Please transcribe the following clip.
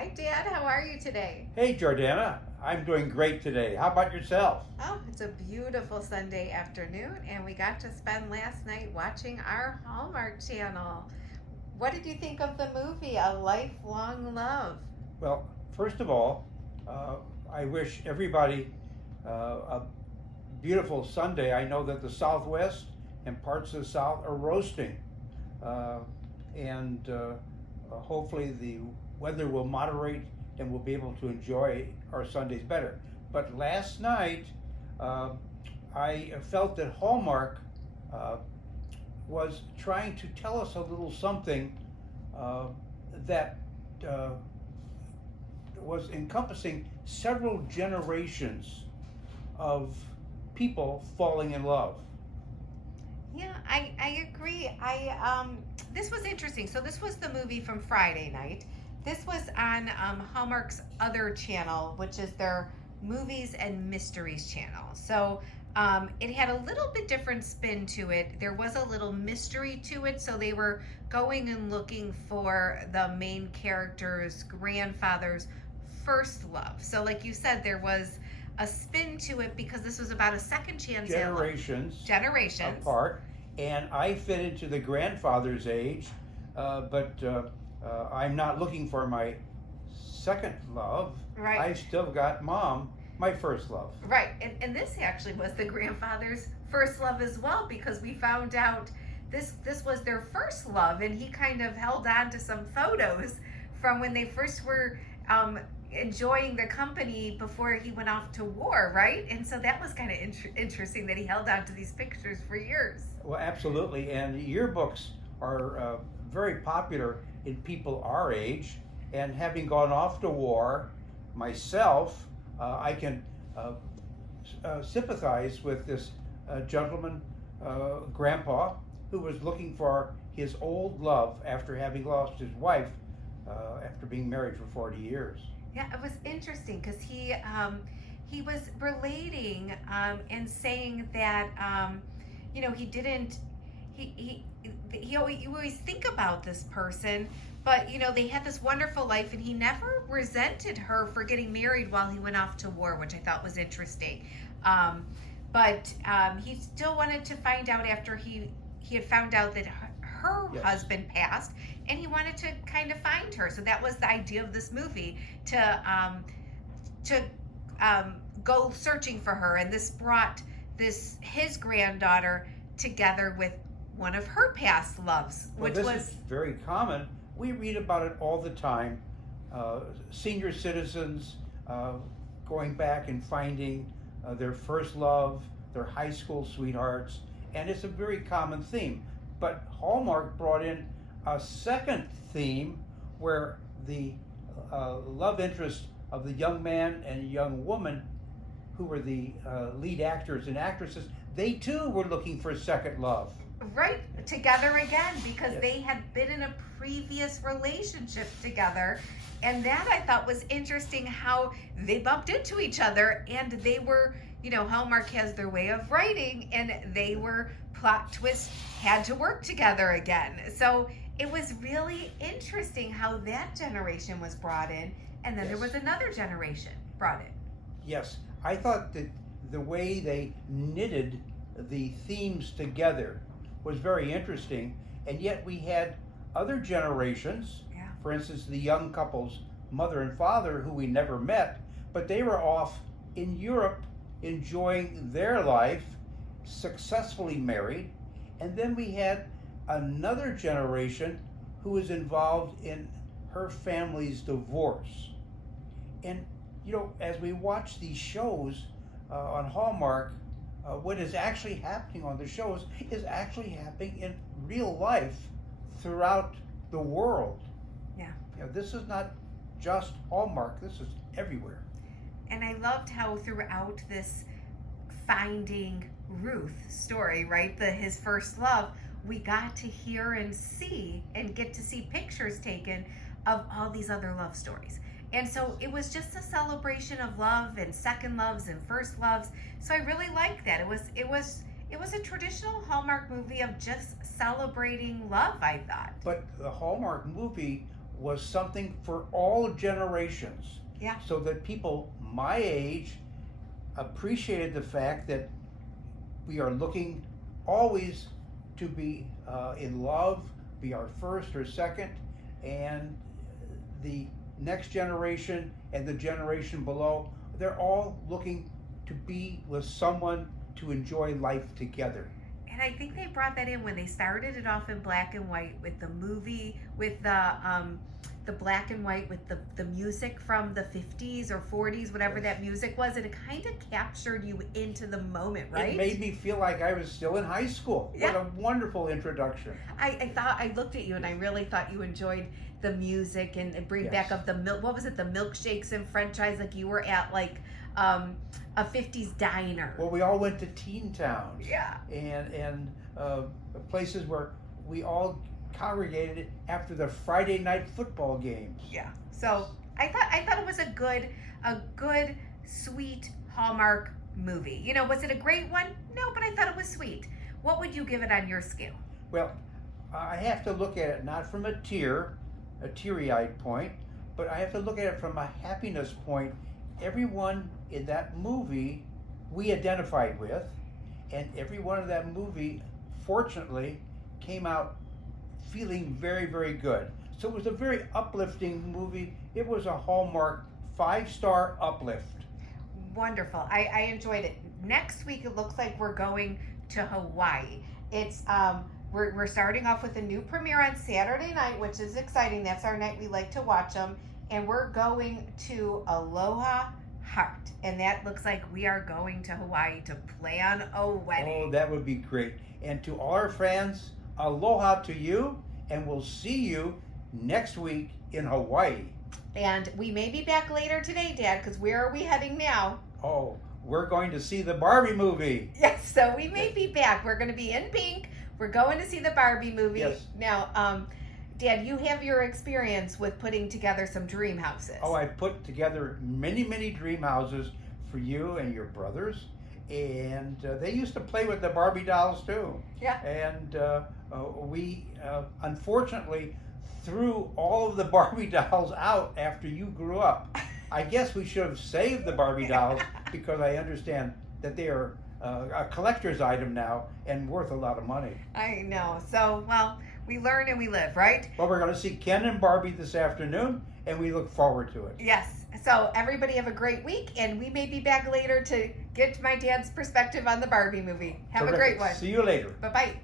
Hi, Dad. How are you today? Hey, Jordana. I'm doing great today. How about yourself? Oh, it's a beautiful Sunday afternoon, and we got to spend last night watching our Hallmark channel. What did you think of the movie, A Lifelong Love? Well, first of all, uh, I wish everybody a beautiful Sunday. I know that the Southwest and parts of the South are roasting, uh, and hopefully the weather will moderate and we'll be able to enjoy our Sundays better. But last night, uh, I felt that Hallmark uh, was trying to tell us a little something uh, that uh, was encompassing several generations of people falling in love. Yeah, I agree. This was interesting. So this was the movie from Friday night. This was on Hallmark's other channel, which is their movies and mysteries channel. So it had a little bit different spin to it. There was a little mystery to it. So they were going and looking for the main character's grandfather's first love. So like you said, there was a spin to it because this was about a second chance generations apart, and I fit into the grandfather's age, but I'm not looking for my second love. Right. I've still got mom, my first love. Right. And this actually was the grandfather's first love as well, because we found out this was their first love, and he kind of held on to some photos from when they first were enjoying the company before he went off to war, right? And so that was kind of interesting that he held on to these pictures for years. Well, absolutely. And yearbooks are very popular in people our age. And having gone off to war myself, I can sympathize with this gentleman, grandpa, who was looking for his old love after having lost his wife after being married for 40 years. Yeah, it was interesting because he was relating and saying that he didn't you always think about this person, but they had this wonderful life, and he never resented her for getting married while he went off to war, which I thought was interesting. But he still wanted to find out after he had found out that her Yes. husband passed, and he wanted to kind of find her. So that was the idea of this movie, to go searching for her, and this brought his granddaughter together with one of her past loves, Well, which this was is very common. We read about it all the time. Senior citizens going back and finding their first love, their high school sweethearts, and it's a very common theme. But Hallmark brought in a second theme where the love interest of the young man and young woman, who were the lead actors and actresses, they too were looking for second love. right together again because Yes. they had been in a previous relationship together. And that I thought was interesting, how they bumped into each other, and they were, Hallmark has their way of writing, and they were plot twist had to work together again. So it was really interesting how that generation was brought in, and then there Yes. was another generation brought in. Yes, I thought that the way they knitted the themes together was very interesting, and yet we had other generations, Yeah. for instance, the young couple's mother and father, who we never met, but they were off in Europe enjoying their life, successfully married. And then we had another generation who was involved in her family's divorce. And as we watch these shows on Hallmark, what is actually happening on the shows is actually happening in real life throughout the world. Yeah. This is not just Hallmark, this is everywhere. And I loved how throughout this finding Ruth story, right, his first love, we got to hear and see and get to see pictures taken of all these other love stories. And so it was just a celebration of love and second loves and first loves. So I really liked that. It was a traditional Hallmark movie of just celebrating love, I thought. But the Hallmark movie was something for all generations. Yeah. So that people my age appreciated the fact that we are looking always to be in love, be our first or second, and the next generation and the generation below, they're all looking to be with someone to enjoy life together. And I think they brought that in when they started it off in black and white with the movie, with the black and white with the music from the 50s or 40s, whatever that music was, and it kind of captured you into the moment, right? It made me feel like I was still in high school. Yeah. What a wonderful introduction. I thought, I looked at you and I really thought you enjoyed the music and bring Yes. back up the milk. What was it? The milkshakes and French fries, like you were at like a 50s diner. Well, we all went to teen towns. Yeah. And places where we all congregated after the Friday night football games. Yeah. So I thought it was a good, sweet Hallmark movie. You know, was it a great one? No, but I thought it was sweet. What would you give it on your scale? Well, I have to look at it not from a teary-eyed point, but I have to look at it from a happiness point. Everyone in that movie we identified with, and everyone in that movie, fortunately, came out feeling very, very good. So it was a very uplifting movie. It was a Hallmark 5-star uplift. Wonderful. I enjoyed it. Next week it looks like we're going to Hawaii. It's we're starting off with a new premiere on Saturday night, which is exciting. That's our night we like to watch them. And we're going to Aloha Heart. And that looks like we are going to Hawaii to plan a wedding. Oh, that would be great. And to all our fans, aloha to you, and we'll see you next week in Hawaii. And we may be back later today, Dad, because where are we heading now? Oh, we're going to see the Barbie movie. Yes, so we may be back. We're going to be in pink. We're going to see the Barbie movie. Yes. Now, Dad, you have your experience with putting together some dream houses. Oh, I put together many, many dream houses for you and your brothers. And they used to play with the Barbie dolls too. Yeah. And we unfortunately threw all of the Barbie dolls out after you grew up. I guess we should have saved the Barbie dolls because I understand that they are a collector's item now and worth a lot of money. I know. So, well, we learn and we live, right? Well, we're going to see Ken and Barbie this afternoon, and we look forward to it. Yes. So everybody have a great week, and we may be back later to get my dad's perspective on the Barbie movie. Have a Terrific. great one. See you later. Bye-bye.